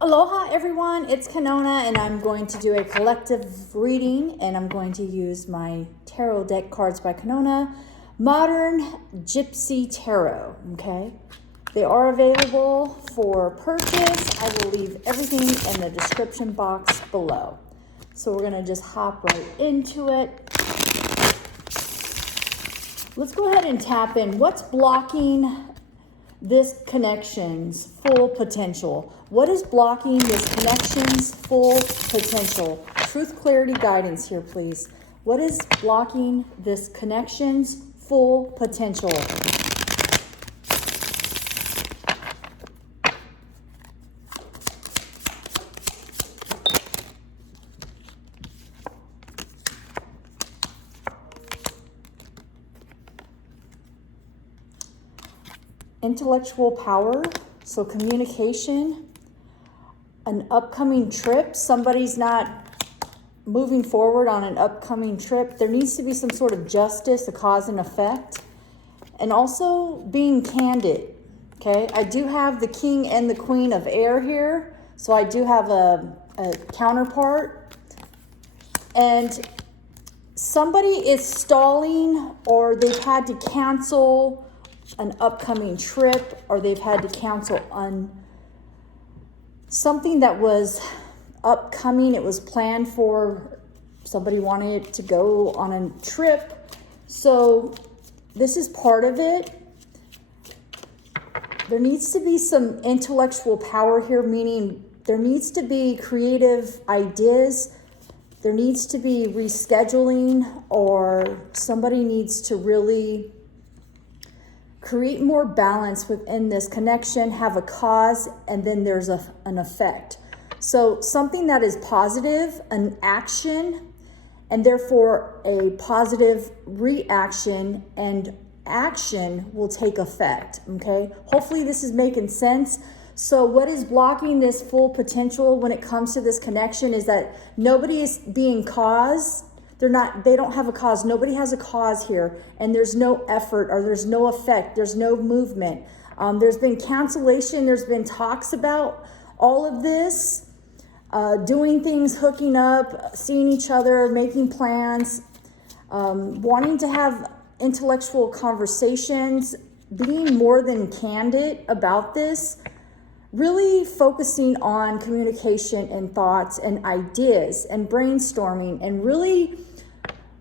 Aloha everyone, it's Kanona and I'm going to do a collective reading and I'm going to use my tarot deck cards by Kanona, Modern Gypsy Tarot, okay? They are available for purchase. I will leave everything in the description box below. So we're gonna just hop right into it. Let's go ahead and tap in. What's blocking this connection's full potential? What is blocking this connection's full potential? Truth, clarity, guidance here, please. What is blocking this connection's full potential? Intellectual power, so communication, an upcoming trip. Somebody's not moving forward on an upcoming trip. There needs to be some sort of justice, a cause and effect, and also being candid. Okay, I do have the King and the Queen of Air here, so I do have a counterpart, and somebody is stalling, or they've had to cancel an upcoming trip, or they've had to cancel on something that was upcoming. It was planned for, somebody wanted to go on a trip. So this is part of it. There needs to be some intellectual power here, meaning there needs to be creative ideas. There needs to be rescheduling, or somebody needs to really create more balance within this connection, have a cause, and then there's an effect. So something that is positive, an action, and therefore a positive reaction and action will take effect, okay? Hopefully this is making sense. So what is blocking this full potential when it comes to this connection is that nobody is being caused. They don't have a cause. Nobody has a cause here, and there's no effort, or there's no effect. There's no movement. There's been cancellation. There's been talks about all of this, doing things, hooking up, seeing each other, making plans, wanting to have intellectual conversations, being more than candid about this, really focusing on communication and thoughts and ideas and brainstorming, and really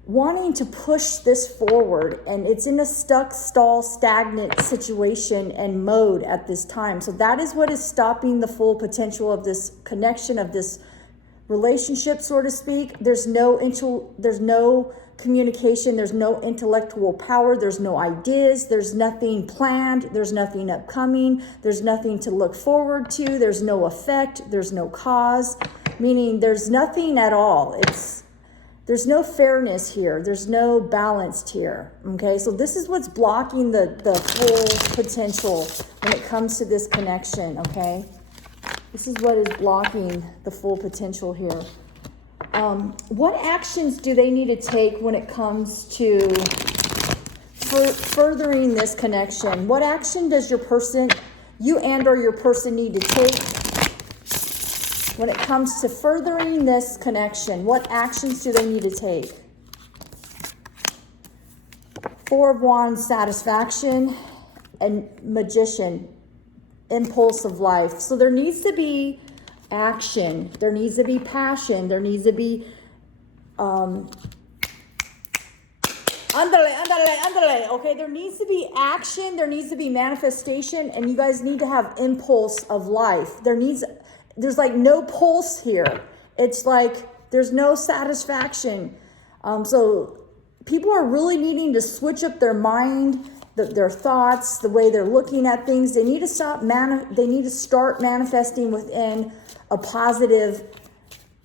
wanting to push this forward. And it's in a stuck, stall, stagnant situation and mode at this time. So that is what is stopping the full potential of this connection, of this relationship, so to speak. There's no communication, there's no intellectual power, there's no ideas, there's nothing planned, there's nothing upcoming, there's nothing to look forward to, there's no effect, there's no cause, meaning there's nothing at all. There's no fairness here, there's no balance here, okay? So this is what's blocking the full potential when it comes to this connection, okay? This is what is blocking the full potential here. What actions do they need to take when it comes to furthering this connection? What action does you and or your person need to take when it comes to furthering this connection? What actions do they need to take? Four of Wands, satisfaction, and Magician, impulse of life. So there needs to be action, there needs to be passion, there needs to be andale, okay? There needs to be action, there needs to be manifestation, and you guys need to have impulse of life. There's like no pulse here. It's like there's no satisfaction. So people are really needing to switch up their mind, their thoughts, the way they're looking at things. They need to start manifesting within a positive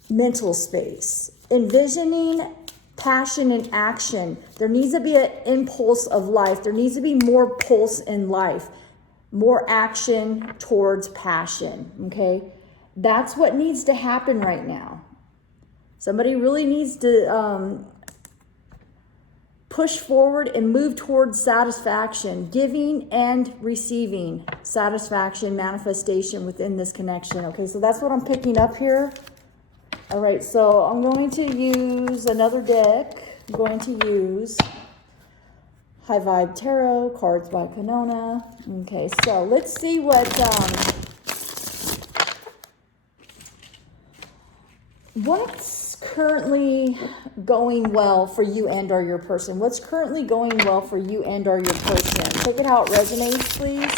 mental space. Envisioning, passion, and action. There needs to be an impulse of life. There needs to be more pulse in life, more action towards passion, okay? That's what needs to happen right now. Somebody really needs to push forward and move towards satisfaction, giving and receiving satisfaction, manifestation within this connection. Okay, so that's what I'm picking up here. All right, so I'm going to use another deck. I'm going to use High Vibe Tarot, cards by Canona. Okay, so let's see what's currently going well for you and or your person. What's currently going well for you and or your person? Look at how it resonates, please.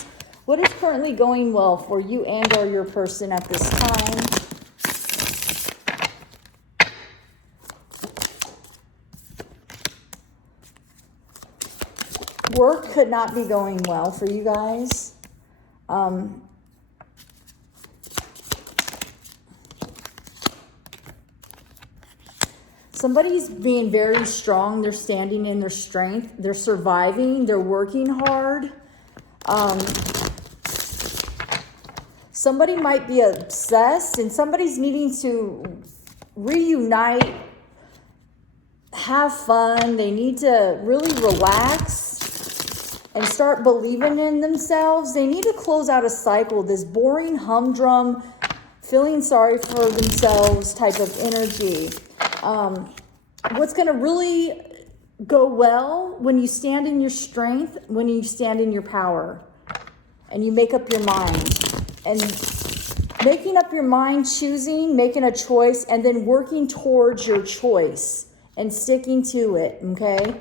What is currently going well for you and or your person at this time? Work could not be going well for you guys. Somebody's being very strong. They're standing in their strength. They're surviving. They're working hard. Somebody might be obsessed and somebody's needing to reunite, have fun. They need to really relax and start believing in themselves. They need to close out a cycle, this boring humdrum, feeling sorry for themselves type of energy. What's going to really go well when you stand in your strength, when you stand in your power, and you make up your mind. And making up your mind, choosing, making a choice, and then working towards your choice and sticking to it, okay?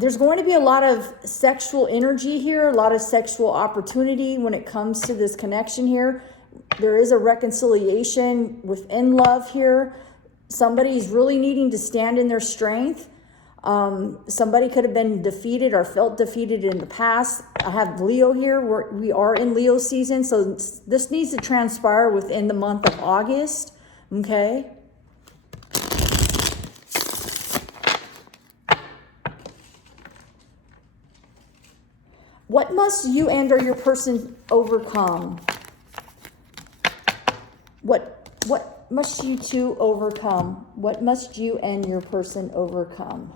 There's going to be a lot of sexual energy here, a lot of sexual opportunity when it comes to this connection here. There is a reconciliation within love here. Somebody's really needing to stand in their strength. Somebody could have been defeated or felt defeated in the past. I have Leo here. We are in Leo season, so this needs to transpire within the month of August, okay? What must you and or your person overcome? What must you two overcome? What must you and your person overcome?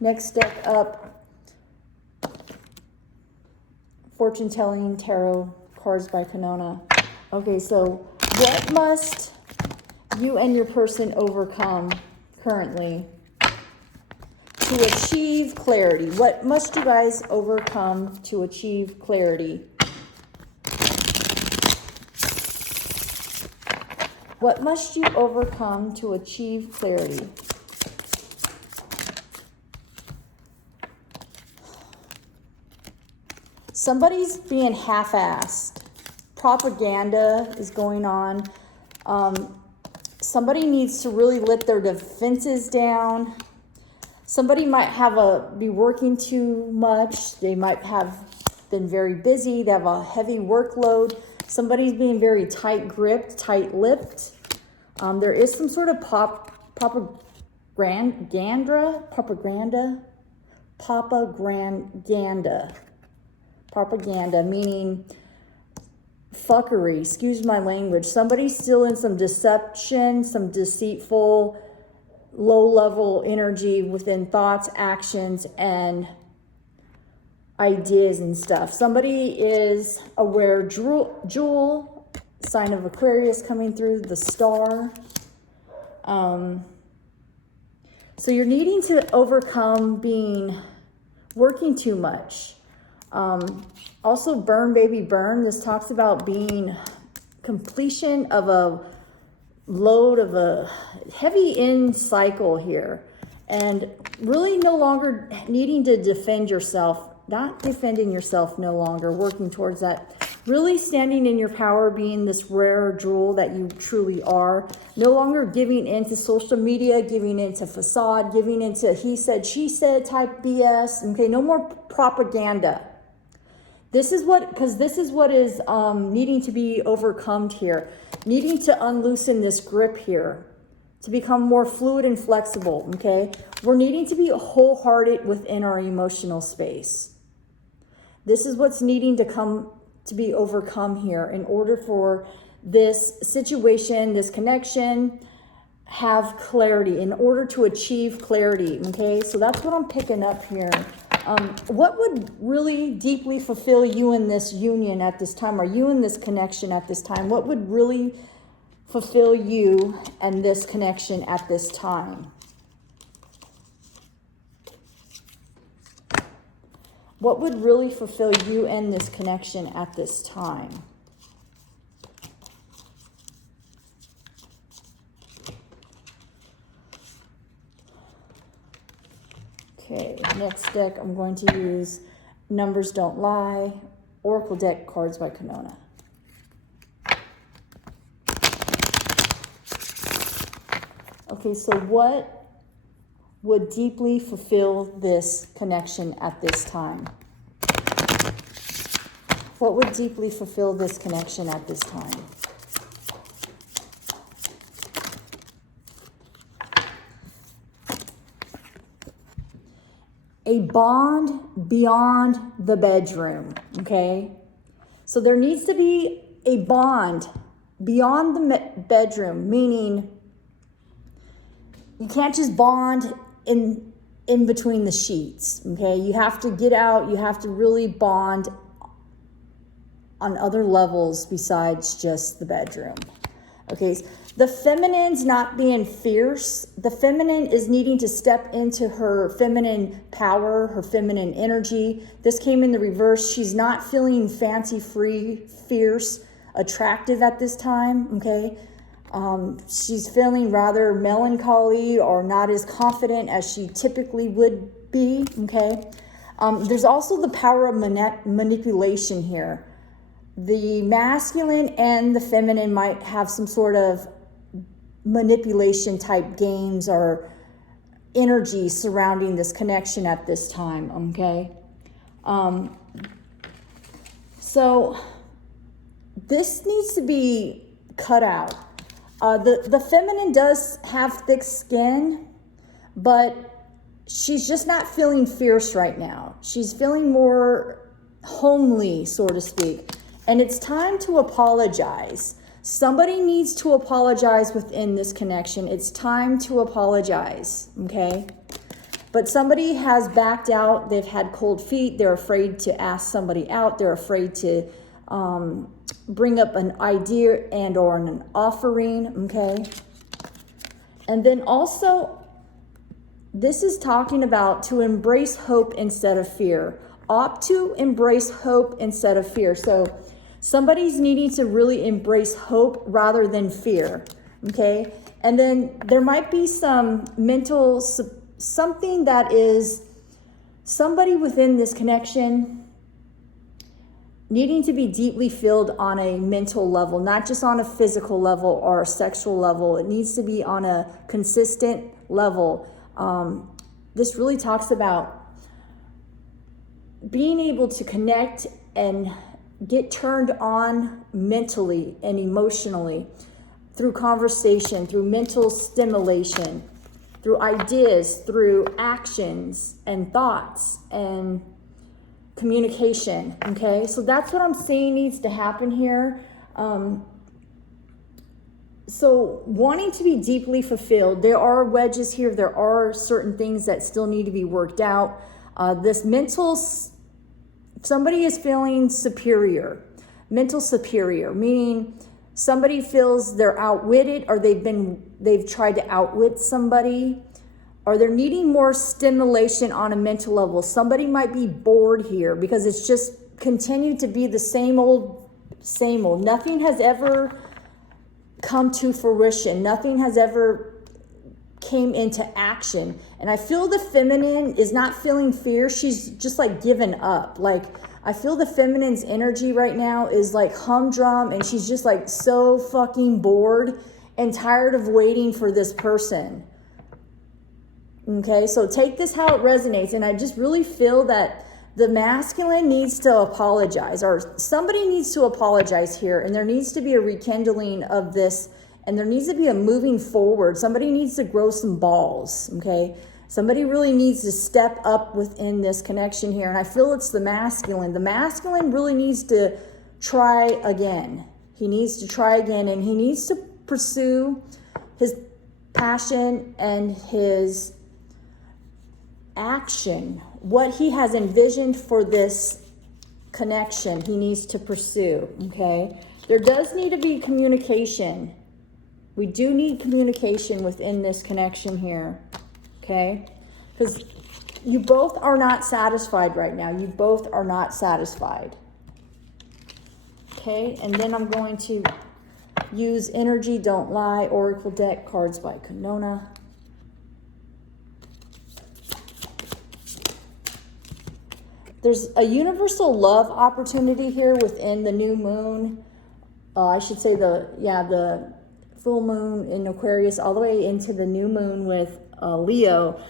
Next deck up, Fortune Telling Tarot, cards by Canona. Okay, so what must you and your person overcome currently to achieve clarity? What must you guys overcome to achieve clarity? What must you overcome to achieve clarity? Somebody's being half-assed. Propaganda is going on. Somebody needs to really let their defenses down. Somebody might be working too much. They might have been very busy. They have a heavy workload. Somebody's being very tight-gripped, tight-lipped. There is some sort of propaganda, meaning fuckery. Excuse my language. Somebody's still in some deception, some deceitful, low-level energy within thoughts, actions, and ideas and stuff. Somebody is aware. Jewel, sign of Aquarius coming through, the star. So you're needing to overcome working too much. Also, burn, baby, burn. This talks about being completion of a load of a heavy end cycle here. And really no longer needing to defend yourself. Not defending yourself no longer, working towards that. Really standing in your power, being this rare jewel that you truly are. No longer giving into social media, giving into facade, giving into he said, she said type BS. Okay, no more propaganda. This is what is needing to be overcome here. Needing to unloosen this grip here. To become more fluid and flexible, okay? We're needing to be wholehearted within our emotional space. This is what's needing to be overcome here in order for this situation, this connection, have clarity, in order to achieve clarity, okay? So that's what I'm picking up here. What would really deeply fulfill you in this union at this time, or you in this connection at this time? What would really fulfill you and this connection at this time? What would really fulfill you and this connection at this time? Okay, next deck I'm going to use Numbers Don't Lie, Oracle deck cards by Kanona. Okay, so what would deeply fulfill this connection at this time? What would deeply fulfill this connection at this time? A bond beyond the bedroom, okay? So there needs to be a bond beyond the bedroom, meaning you can't just bond in between the sheets, okay? You have to get out, you have to really bond on other levels besides just the bedroom. Okay, the feminine's not being fierce. The feminine is needing to step into her feminine power, her feminine energy. This came in the reverse. She's not feeling fancy-free, fierce, attractive at this time, okay? She's feeling rather melancholy or not as confident as she typically would be, okay? There's also the power of manipulation here. The masculine and the feminine might have some sort of manipulation type games or energy surrounding this connection at this time, okay? So this needs to be cut out. The feminine does have thick skin, but she's just not feeling fierce right now. She's feeling more homely, so to speak. And it's time to apologize. Somebody needs to apologize within this connection. It's time to apologize, okay? But somebody has backed out. They've had cold feet. They're afraid to ask somebody out. They're afraid to bring up an idea and or an offering, okay? And then also, this is talking about to embrace hope instead of fear. Opt to embrace hope instead of fear. So somebody's needing to really embrace hope rather than fear, okay? And then there might be some mental, something that is somebody within this connection needing to be deeply filled on a mental level, not just on a physical level or a sexual level. It needs to be on a consistent level. This really talks about being able to connect and get turned on mentally and emotionally through conversation, through mental stimulation, through ideas, through actions and thoughts and communication, okay? So that's what I'm saying needs to happen here. So wanting to be deeply fulfilled, there are wedges here. There are certain things that still need to be worked out. This mental, somebody is feeling superior, mental superior, meaning somebody feels they're outwitted or they've tried to outwit somebody, or they're needing more stimulation on a mental level. Somebody might be bored here because it's just continued to be the same old, same old. Nothing has ever come to fruition. Nothing has ever came into action. And I feel the feminine is not feeling fear. She's just like given up. Like, I feel the feminine's energy right now is like humdrum, and she's just like so fucking bored and tired of waiting for this person. Okay, so take this how it resonates. And I just really feel that the masculine needs to apologize, or somebody needs to apologize here, and there needs to be a rekindling of this, and there needs to be a moving forward. Somebody needs to grow some balls, okay? Somebody really needs to step up within this connection here, and I feel it's the masculine. The masculine really needs to try again. He needs to try again, and he needs to pursue his passion and his action, what he has envisioned for this connection he needs to pursue, okay? There does need to be communication. We do need communication within this connection here, okay? Because you both are not satisfied right now. You both are not satisfied. Okay, and then I'm going to use Energy Don't Lie Oracle deck cards by Kanona. There's a universal love opportunity here within the new moon. I should say the full moon in Aquarius all the way into the new moon with Leo.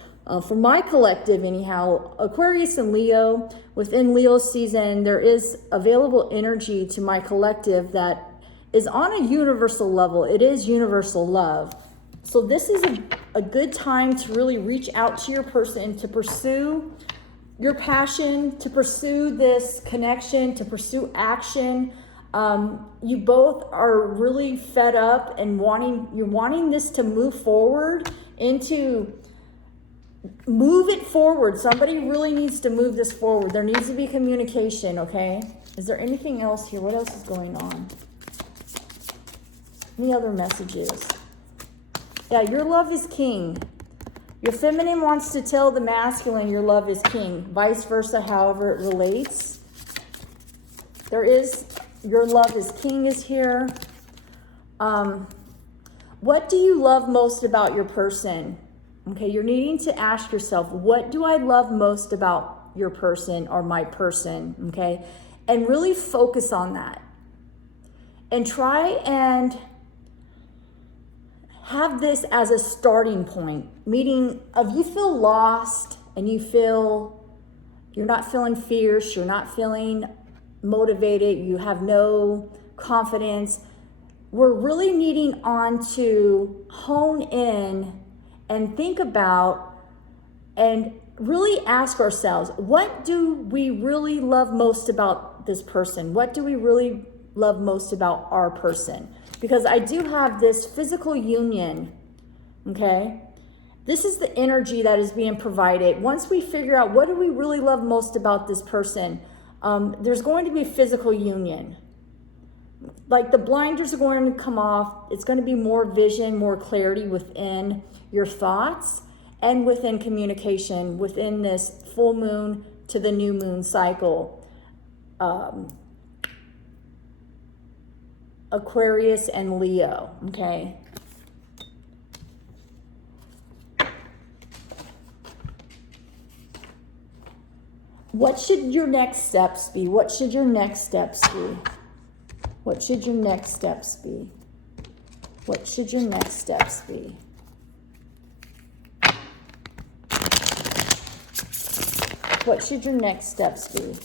For my collective anyhow, Aquarius and Leo, within Leo's season, there is available energy to my collective that is on a universal level. It is universal love. So this is a good time to really reach out to your person, to pursue your passion, to pursue this connection, to pursue action. You both are really fed up and you're wanting this to move forward move it forward. Somebody really needs to move this forward. There needs to be communication, okay? Is there anything else here? What else is going on? Any other messages? Yeah, your love is king. Your feminine wants to tell the masculine your love is king. Vice versa, however it relates. Your love is king is here. What do you love most about your person? Okay, you're needing to ask yourself, what do I love most about your person or my person? Okay, and really focus on that. And try and have this as a starting point. Meaning, if you feel lost and you're not feeling fierce, you're not feeling motivated, you have no confidence, we're really needing to hone in and think about and really ask ourselves, what do we really love most about this person? What do we really love most about our person? Because I do have this physical union, okay? This is the energy that is being provided. Once we figure out what do we really love most about this person, there's going to be physical union. Like the blinders are going to come off. It's going to be more vision, more clarity within your thoughts and within communication within this full moon to the new moon cycle. Aquarius and Leo, okay? What should your next steps be? What should your next steps be? What should your next steps be? What should your next steps be? What should your next steps be?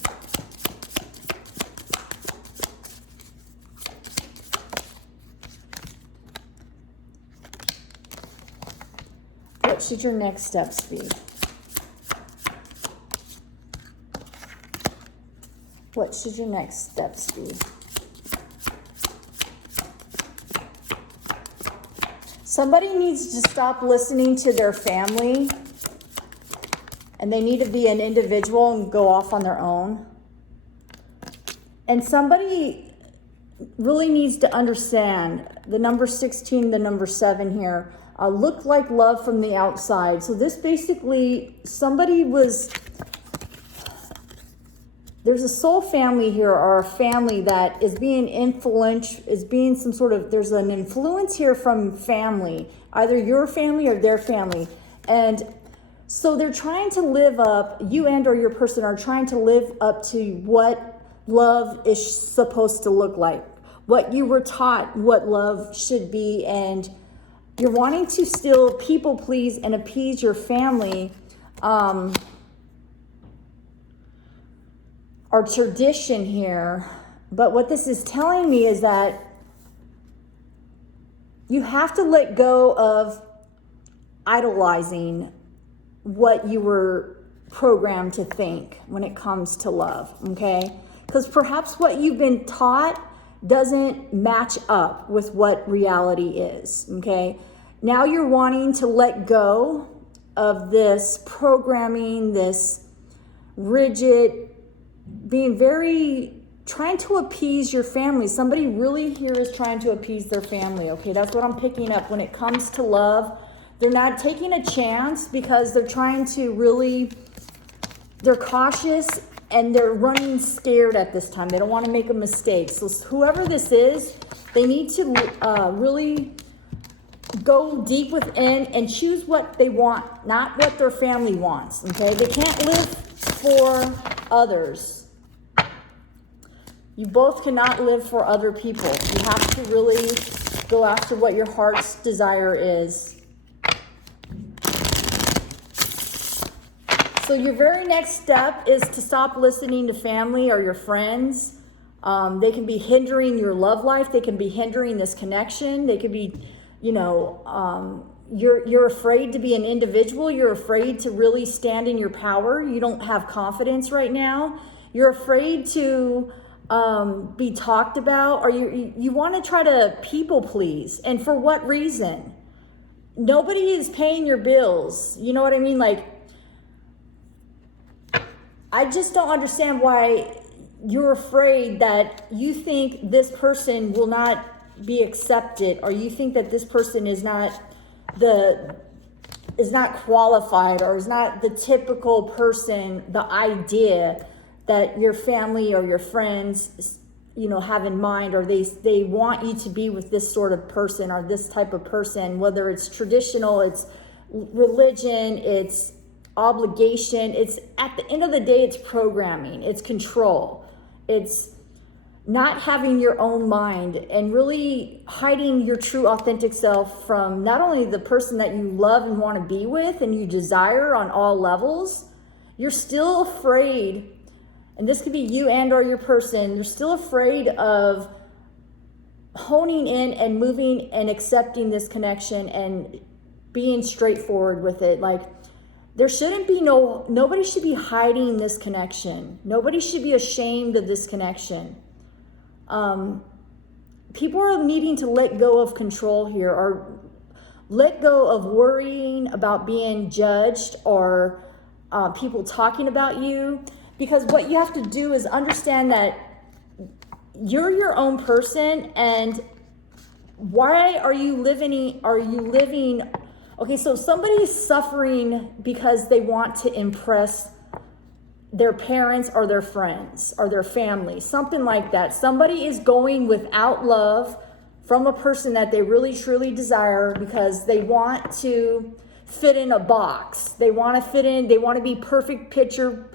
What should your next steps be? What should your next steps be? Somebody needs to stop listening to their family, and they need to be an individual and go off on their own. And somebody really needs to understand the number 16, the number 7 here, look like love from the outside. So this basically, there's a soul family here, or a family that is being there's an influence here from family, either your family or their family. And so they're trying to live up, you and or your person are trying to live up to what love is supposed to look like, what you were taught what love should be, and you're wanting to still people please and appease your family, our tradition here. But what this is telling me is that you have to let go of idolizing what you were programmed to think when it comes to love, okay? Because perhaps what you've been taught doesn't match up with what reality is, okay? Now you're wanting to let go of this programming, this rigid, being very, trying to appease your family. Somebody really here is trying to appease their family, okay? That's what I'm picking up when it comes to love. They're not taking a chance because they're trying to really, they're cautious and they're running scared at this time. They don't want to make a mistake. So whoever this is, they need to really go deep within and choose what they want, not what their family wants, okay? They can't live for others. You both cannot live for other people. You have to really go after what your heart's desire is. So your very next step is to stop listening to family or your friends. They can be hindering your love life. They can be hindering this connection. They could be, you're afraid to be an individual. You're afraid to really stand in your power. You don't have confidence right now. You're afraid to be talked about, or you want to try to people please. And for what reason? Nobody is paying your bills. You know what I mean? Like, I just don't understand why you're afraid that you think this person will not be accepted, or you think that this person is not qualified, or is not the typical person, the idea that your family or your friends, have in mind, or they want you to be with this sort of person or this type of person, whether it's traditional, it's religion, it's obligation. It's, at the end of the day, it's programming, it's control, it's not having your own mind and really hiding your true authentic self from not only the person that you love and want to be with and you desire on all levels. You're still afraid, and this could be you and or your person, you're still afraid of honing in and moving and accepting this connection and being straightforward with it. Like, there shouldn't be nobody should be hiding this connection. Nobody should be ashamed of this connection. People are needing to let go of control here, or let go of worrying about being judged or people talking about you. Because what you have to do is understand that you're your own person, and why are you living? Okay, so somebody's suffering because they want to impress their parents or their friends or their family, something like that. Somebody is going without love from a person that they really truly desire because they want to fit in a box. They want to fit in, they want to be perfect, picture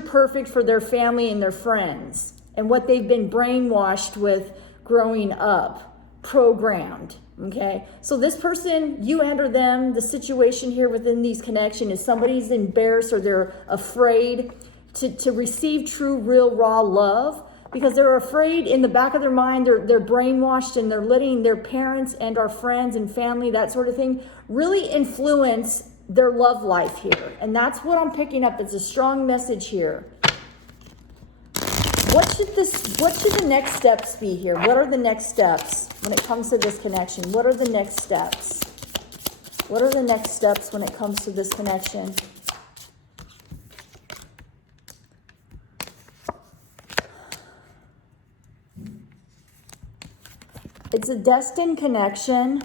perfect for their family and their friends and what they've been brainwashed with growing up, programmed. Okay, so this person, you and or them, the situation here within these connection is somebody's embarrassed or they're afraid to receive true, real, raw love because they're afraid in the back of their mind, they're brainwashed and they're letting their parents and our friends and family, that sort of thing, really influence their love life here. And that's what I'm picking up. It's a strong message here. What should the next steps be here? What are the next steps when it comes to this connection? What are the next steps? What are the next steps when it comes to this connection? It's a destined connection.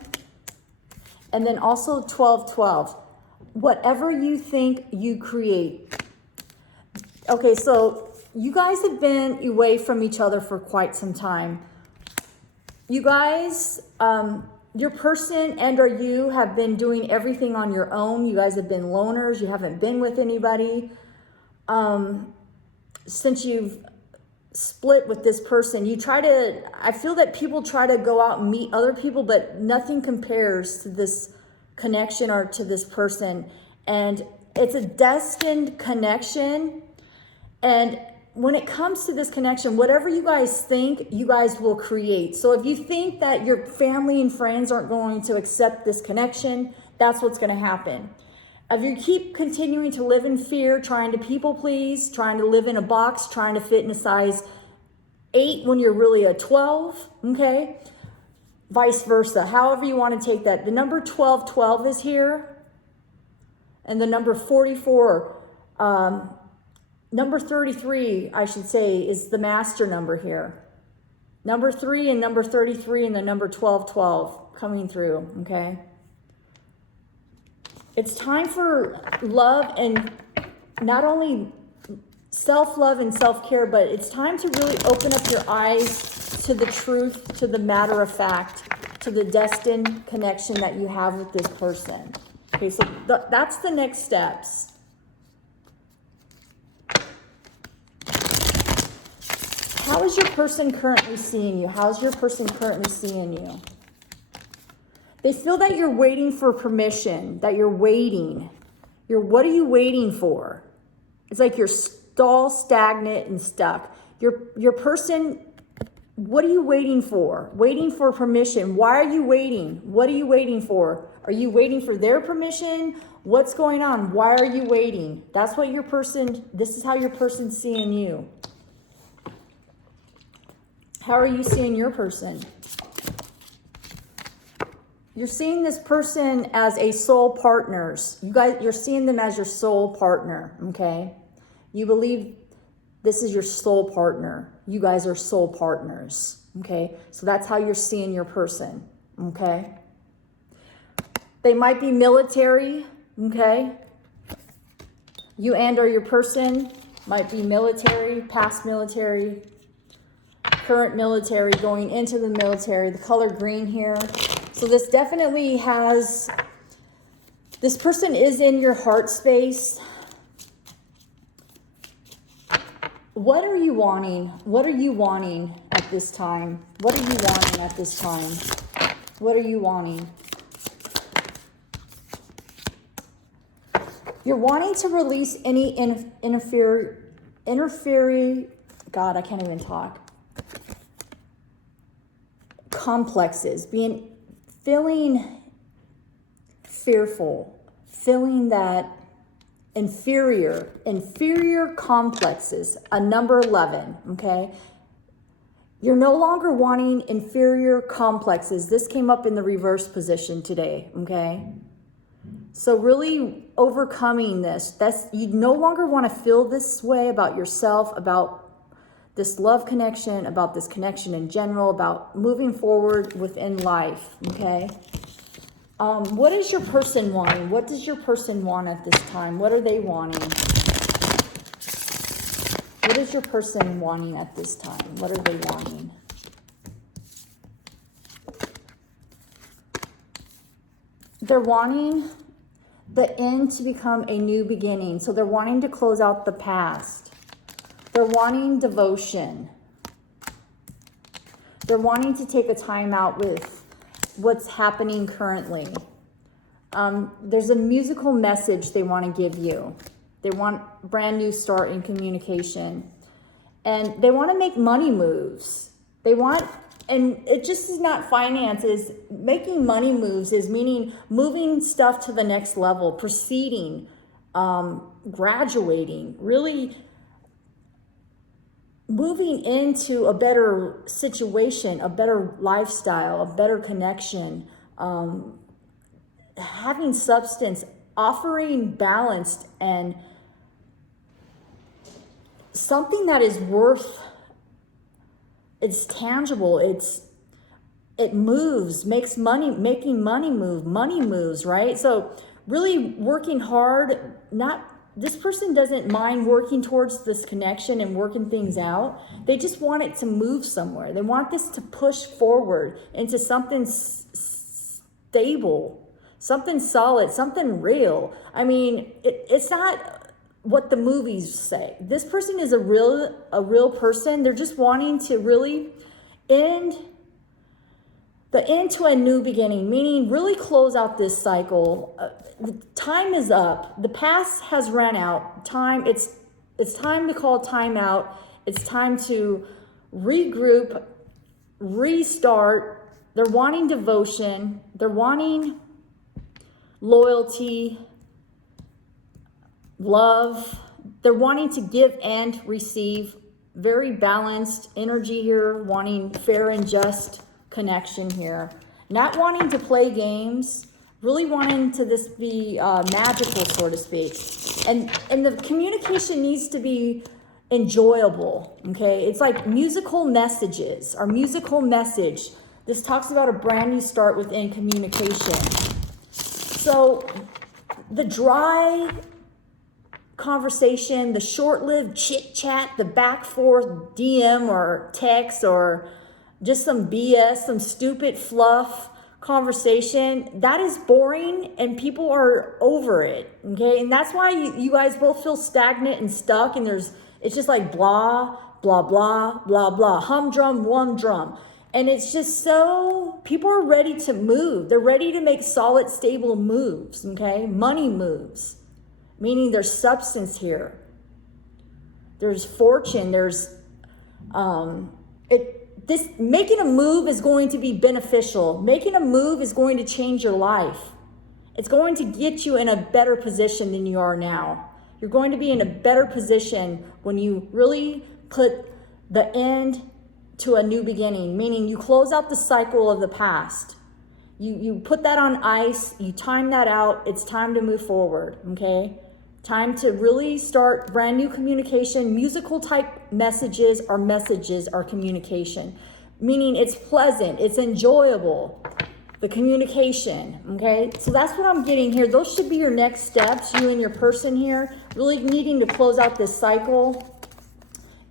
And then also 12-12. Whatever you think, you create. Okay, so you guys have been away from each other for quite some time. You guys, your person and or you have been doing everything on your own. You guys have been loners. You haven't been with anybody. Since you've split with this person, I feel that people try to go out and meet other people, but nothing compares to this connection or to this person. And it's a destined connection. And when it comes to this connection, whatever you guys think, you guys will create. So if you think that your family and friends aren't going to accept this connection, that's what's going to happen. If you keep continuing to live in fear, trying to people please, trying to live in a box, trying to fit in a size 8 when you're really a 12, okay? vice versa, however you want to take that. The number 1212 is here, and the number 44, number 33, I should say, is the master number here. Number 3 and number 33 and the number 1212 coming through, okay? It's time for love, and not only self-love and self-care, but it's time to really open up your eyes to the truth, to the matter of fact, to the destined connection that you have with this person. Okay, so that's the next steps. How is your person currently seeing you? How's your person currently seeing you? They feel that you're waiting for permission, that you're waiting. What are you waiting for? It's like you're stagnant and stuck. Your person, what are you waiting for? Waiting for permission. Why are you waiting? What are you waiting for? Are you waiting for their permission? What's going on? Why are you waiting? That's what your person, this is how your person's seeing you. How are you seeing your person? You're seeing this person as a soul partners. You guys, you're seeing them as your soul partner, okay? You believe this is your soul partner. You guys are soul partners, okay? So that's how you're seeing your person, okay? They might be military, okay? You and or your person might be military, past military, current military, going into the military, the color green here. So this definitely has, this person is in your heart space. What are you wanting? What are you wanting at this time? What are you wanting at this time? What are you wanting? You're wanting to release any interfering, God, I can't even talk. Complexes, feeling fearful, feeling that inferior complexes, a number 11, okay? You're no longer wanting inferior complexes. This came up in the reverse position today, okay? So really overcoming this, you no longer want to feel this way about yourself, about this love connection, about this connection in general, about moving forward within life, okay? What is your person wanting? What does your person want at this time? What are they wanting? What is your person wanting at this time? What are they wanting? They're wanting the end to become a new beginning. So they're wanting to close out the past. They're wanting devotion. They're wanting to take a time out with what's happening currently. There's a musical message they want to give you. They want a brand new start in communication. And they want to make money moves. And it just is not finances. Making money moves is meaning moving stuff to the next level, proceeding, graduating, really moving into a better situation, a better lifestyle, a better connection, having substance, offering balanced and something that is worth, it's tangible, it moves, making money moves, right? So really working hard, this person doesn't mind working towards this connection and working things out. They just want it to move somewhere. They want this to push forward into something stable, something solid, something real. I mean, it's not what the movies say. This person is a real person. They're just wanting to really end to a new beginning, meaning really close out this cycle. Time is up. The past has run out. It's time to call time out. It's time to regroup, restart. They're wanting devotion. They're wanting loyalty, love. They're wanting to give and receive. Very balanced energy here, wanting fair and just connection here. Not wanting to play games, really wanting to this be magical, so to speak. And the communication needs to be enjoyable, okay? It's like musical messages, our musical message. This talks about a brand new start within communication. So the dry conversation, the short-lived chit-chat, the back-forth DM or text or just some BS, some stupid fluff conversation, that is boring and people are over it, okay? And that's why you guys both feel stagnant and stuck, and it's just like blah, blah, blah, blah, blah, humdrum, drum. And it's just so, people are ready to move. They're ready to make solid, stable moves, okay? Money moves, meaning there's substance here. There's fortune, making a move is going to be beneficial. Making a move is going to change your life. It's going to get you in a better position than you are now. You're going to be in a better position when you really put the end to a new beginning, meaning you close out the cycle of the past. You put that on ice, you time that out, it's time to move forward, okay? Time to really start brand new communication. Musical type messages are communication, meaning it's pleasant, it's enjoyable, the communication, okay? So that's what I'm getting here. Those should be your next steps, you and your person here, really needing to close out this cycle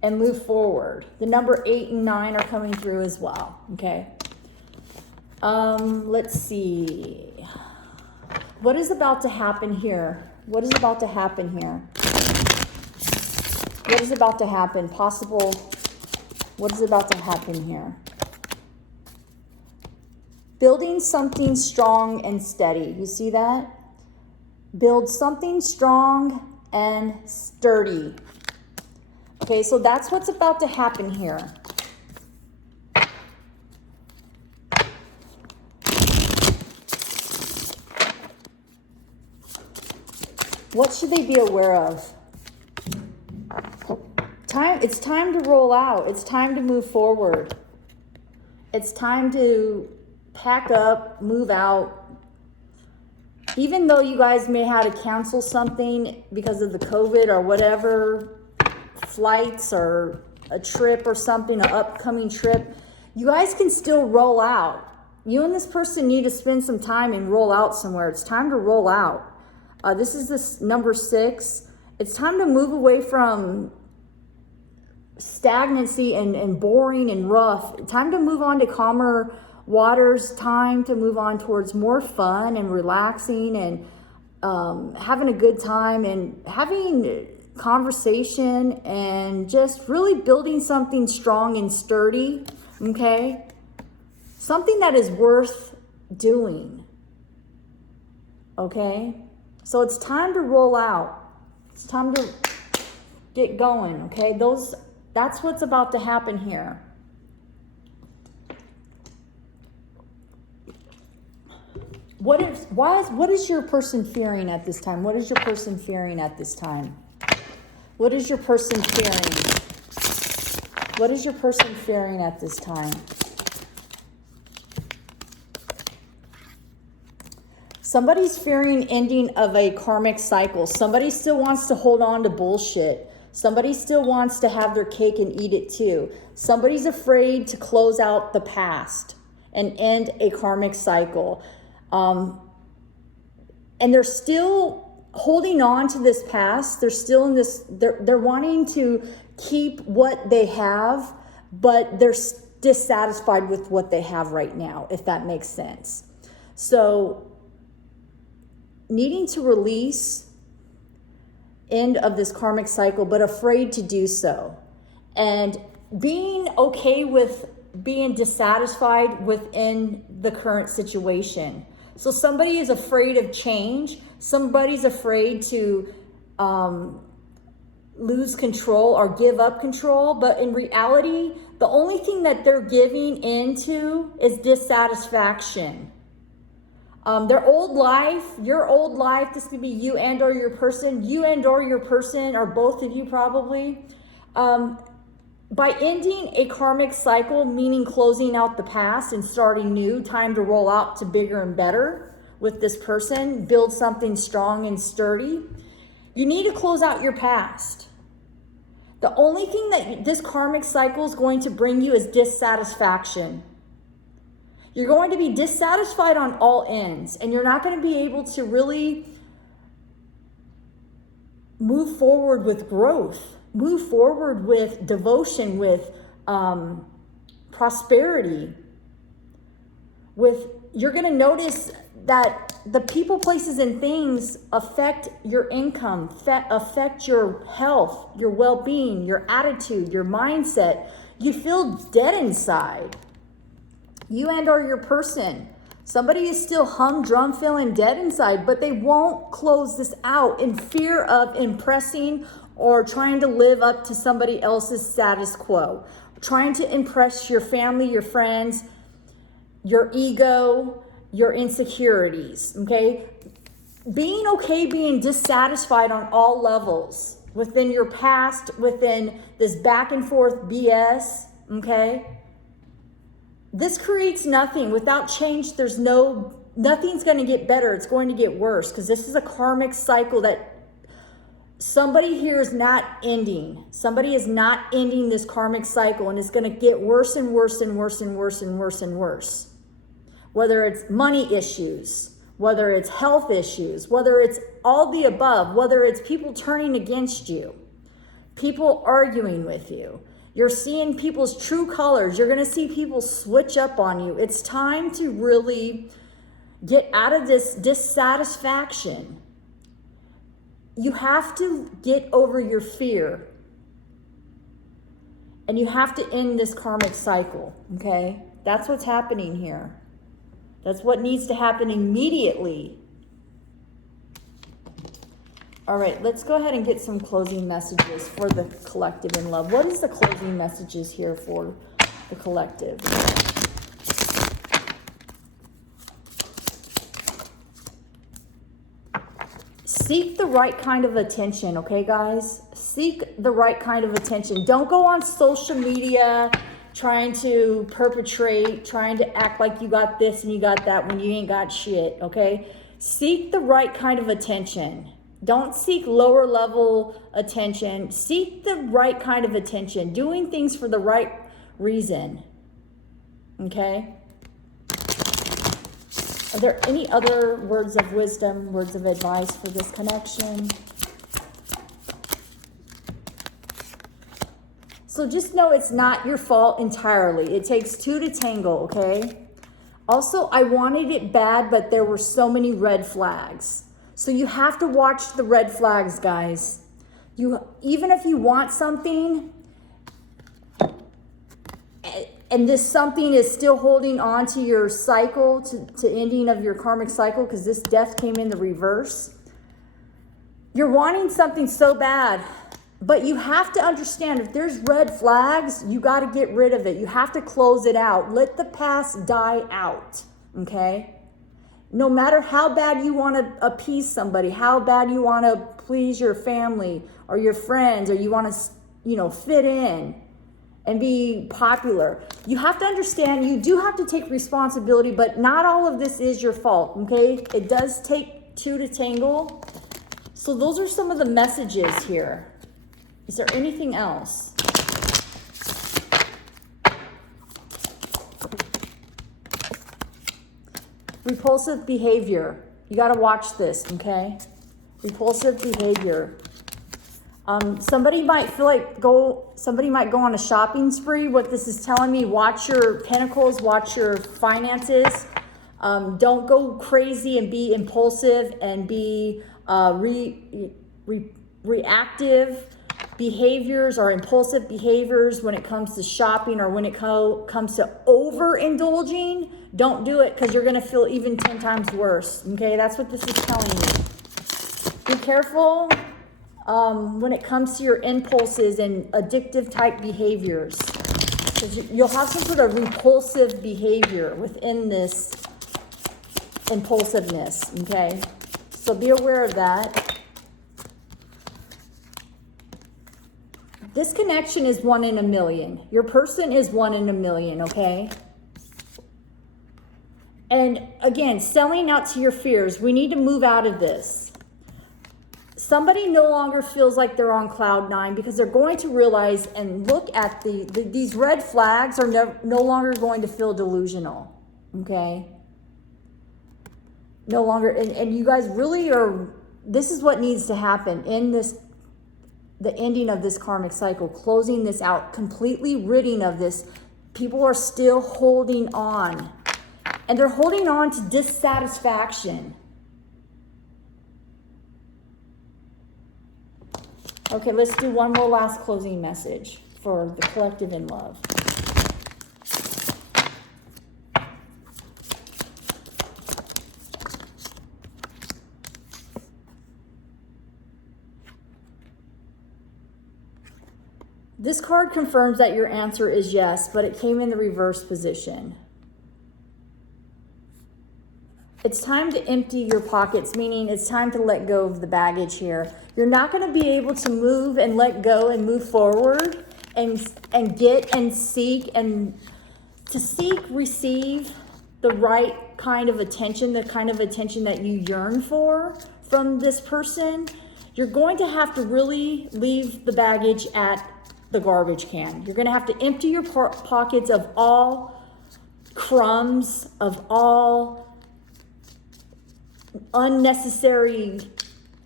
and move forward. The number 8 and 9 are coming through as well, okay? Let's see. What is about to happen here? What is about to happen here? What is about to happen? Possible. What is about to happen here? Building something strong and steady. You see that? Build something strong and sturdy. Okay, so that's what's about to happen here. What should they be aware of? It's time to roll out. It's time to move forward. It's time to pack up, move out. Even though you guys may have to cancel something because of the COVID or whatever, flights or a trip or something, an upcoming trip, you guys can still roll out. You and this person need to spend some time and roll out somewhere. It's time to roll out. This is this number 6. It's time to move away from stagnancy and boring and rough. Time to move on to calmer waters. Time to move on towards more fun and relaxing and having a good time and having conversation and just really building something strong and sturdy, okay? Something that is worth doing, okay? So it's time to roll out. It's time to get going, okay? That's what's about to happen here. What is your person fearing at this time? What is your person fearing at this time? What is your person fearing? What is your person fearing at this time? Somebody's fearing ending of a karmic cycle. Somebody still wants to hold on to bullshit. Somebody still wants to have their cake and eat it too. Somebody's afraid to close out the past and end a karmic cycle. And they're still holding on to this past. They're still in this, they're wanting to keep what they have, but they're dissatisfied with what they have right now, if that makes sense. So needing to release end of this karmic cycle, but afraid to do so. And being okay with being dissatisfied within the current situation. So somebody is afraid of change. Somebody's afraid to lose control or give up control. But in reality, the only thing that they're giving into is dissatisfaction. Their old life, your old life, this could be you and or your person, or both of you probably, by ending a karmic cycle, meaning closing out the past and starting new, time to roll out to bigger and better with this person, build something strong and sturdy, you need to close out your past. The only thing that this karmic cycle is going to bring you is dissatisfaction. You're going to be dissatisfied on all ends, and you're not going to be able to really move forward with growth, move forward with devotion, with prosperity. You're going to notice that the people, places, and things affect your income, affect your health, your well-being, your attitude, your mindset. You feel dead inside. You and or your person. Somebody is still humdrum, feeling dead inside, but they won't close this out in fear of impressing or trying to live up to somebody else's status quo. Trying to impress your family, your friends, your ego, your insecurities, okay? Being okay, being dissatisfied on all levels, within your past, within this back and forth BS, okay? This creates nothing. Without change, nothing's going to get better. It's going to get worse, because this is a karmic cycle that somebody here is not ending. Somebody is not ending this karmic cycle, and it's going to get worse and worse and worse and worse and worse and worse. Whether it's money issues, whether it's health issues, whether it's all the above, whether it's people turning against you, people arguing with you. You're seeing people's true colors. You're going to see people switch up on you. It's time to really get out of this dissatisfaction. You have to get over your fear. And you have to end this karmic cycle, okay? That's what's happening here. That's what needs to happen immediately. All right, let's go ahead and get some closing messages for the collective in love. What is the closing messages here for the collective? Seek the right kind of attention, okay, guys? Seek the right kind of attention. Don't go on social media trying to perpetrate, trying to act like you got this and you got that when you ain't got shit, okay? Seek the right kind of attention. Don't seek lower level attention. Seek the right kind of attention. Doing things for the right reason, okay? Are there any other words of wisdom, words of advice for this connection? So just know it's not your fault entirely. It takes two to tango, okay? Also, I wanted it bad, but there were so many red flags. So you have to watch the red flags, guys. Even if you want something, and this something is still holding on to your cycle, to ending of your karmic cycle, because this death came in the reverse. You're wanting something so bad, but you have to understand, if there's red flags, you got to get rid of it. You have to close it out. Let the past die out, okay? No matter how bad you want to appease somebody, how bad you want to please your family or your friends, or you want to, fit in and be popular. You have to understand, you do have to take responsibility, but not all of this is your fault, okay? It does take two to tangle. So those are some of the messages here. Is there anything else? Repulsive behavior. You got to watch this, okay? Repulsive behavior. Somebody might go on a shopping spree. What this is telling me, watch your pentacles, watch your finances. Don't go crazy and be impulsive and be reactive behaviors or impulsive behaviors when it comes to shopping, or when it comes to overindulging. Don't do it, because you're going to feel even 10 times worse. Okay, that's what this is telling you. Be careful when it comes to your impulses and addictive type behaviors, because you'll have some sort of repulsive behavior within this impulsiveness. Okay, so be aware of that. this connection is 1 in a million. Your person is 1 in a million, okay? And again, selling out to your fears. We need to move out of this. Somebody no longer feels like they're on cloud 9 because they're going to realize and look at these red flags are no longer going to feel delusional, okay? No longer, and you guys really are, this is what needs to happen in this, the ending of this karmic cycle, closing this out, completely ridding of this. People are still holding on, and they're holding on to dissatisfaction. Okay, let's do one more last closing message for the collective in love. This card confirms that your answer is yes, but it came in the reverse position. It's time to empty your pockets, meaning it's time to let go of the baggage here. You're not going to be able to move and let go and move forward and get and seek and to seek, receive the right kind of attention, the kind of attention that you yearn for from this person. You're going to have to really leave the baggage at the garbage can. You're going to have to empty your pockets of all crumbs, of all unnecessary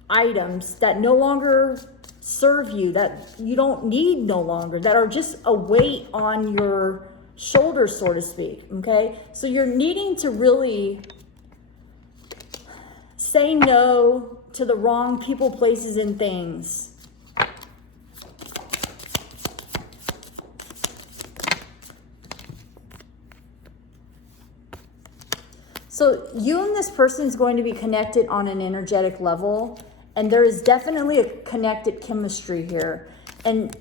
items that no longer serve you, that you don't need no longer, that are just a weight on your shoulders, so to speak, okay? So you're needing to really say no to the wrong people, places, and things. So you and this person is going to be connected on an energetic level, and there is definitely a connected chemistry here. And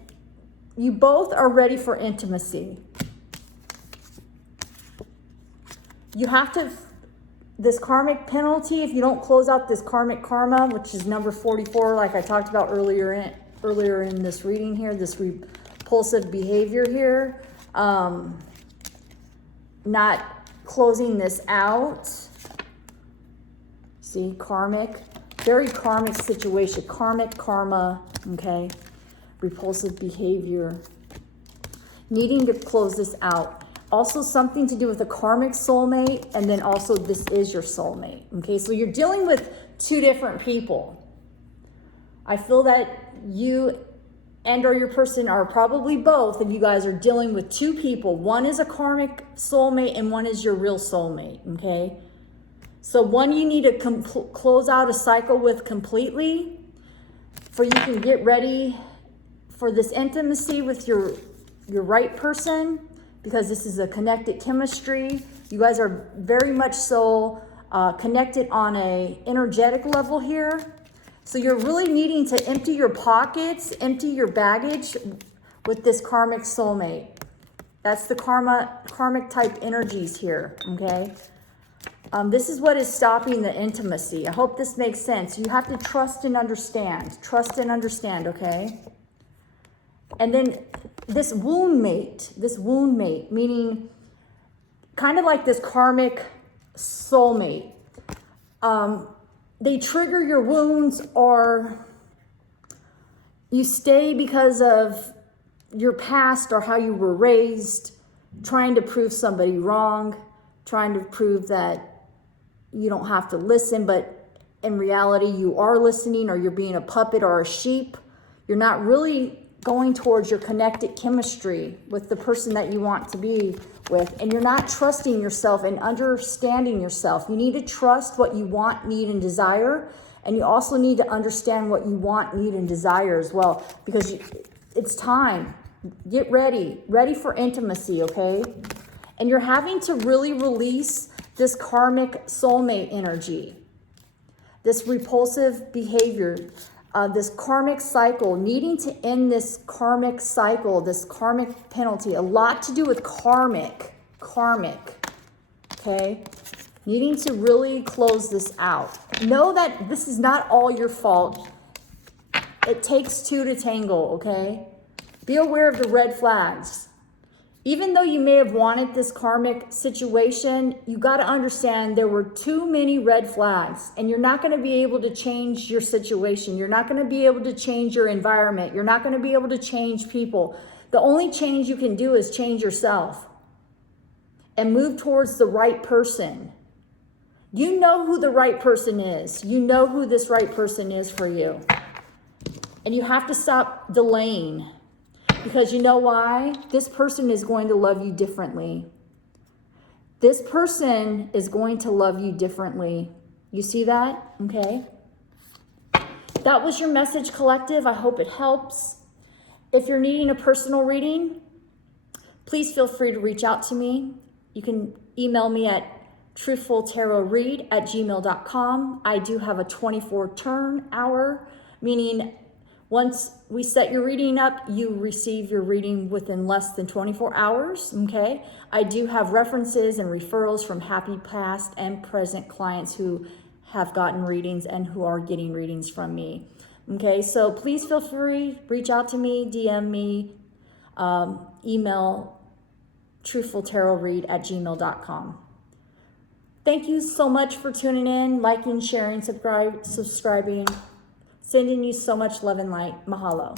you both are ready for intimacy. You have to, this karmic penalty, if you don't close out this karmic karma, which is number 44, like I talked about earlier in this reading here, this repulsive behavior here, not closing this out. See, karmic, very karmic situation, karmic karma, okay? Repulsive behavior. Needing to close this out. Also something to do with a karmic soulmate, and then also this is your soulmate, okay? So you're dealing with two different people. I feel that you and or your person are probably both of you guys are dealing with two people. One is a karmic soulmate and one is your real soulmate, okay? So one you need to close out a cycle with completely, for you can get ready for this intimacy with your right person, because this is a connected chemistry. You guys are very much so connected on a energetic level here. So you're really needing to empty your pockets, empty your baggage with this karmic soulmate. That's the karmic type energies here, okay? This is what is stopping the intimacy. I hope this makes sense. You have to trust and understand. Trust and understand, okay? And then this wound mate, meaning kind of like this karmic soulmate. They trigger your wounds, or you stay because of your past or how you were raised, trying to prove somebody wrong, trying to prove that you don't have to listen, but in reality you are listening, or you're being a puppet or a sheep. You're not really going towards your connected chemistry with the person that you want to be with, and you're not trusting yourself and understanding yourself. You need to trust what you want, need, and desire, and you also need to understand what you want, need, and desire as well, because it's time. Get ready for intimacy, okay? And you're having to really release this karmic soulmate energy, this repulsive behavior, this karmic cycle, needing to end this karmic cycle, this karmic penalty, a lot to do with karmic, okay? Needing to really close this out. Know that this is not all your fault. It takes two to tangle, okay? Be aware of the red flags. Even though you may have wanted this karmic situation, you got to understand there were too many red flags, and you're not going to be able to change your situation. You're not going to be able to change your environment. You're not going to be able to change people. The only change you can do is change yourself and move towards the right person. You know who the right person is. You know who this right person is for you. And you have to stop delaying. Because you know why? This person is going to love you differently. This person is going to love you differently. You see that? Okay. That was your message, collective. I hope it helps. If you're needing a personal reading, please feel free to reach out to me. You can email me at truthfultarotread@gmail.com. I do have a 24 turn hour, meaning once we set your reading up, you receive your reading within less than 24 hours, okay? I do have references and referrals from happy past and present clients who have gotten readings and who are getting readings from me, okay? So please feel free, reach out to me, DM me, email truthfultarotread@gmail.com. Thank you so much for tuning in, liking, sharing, subscribing. Sending you so much love and light. Mahalo.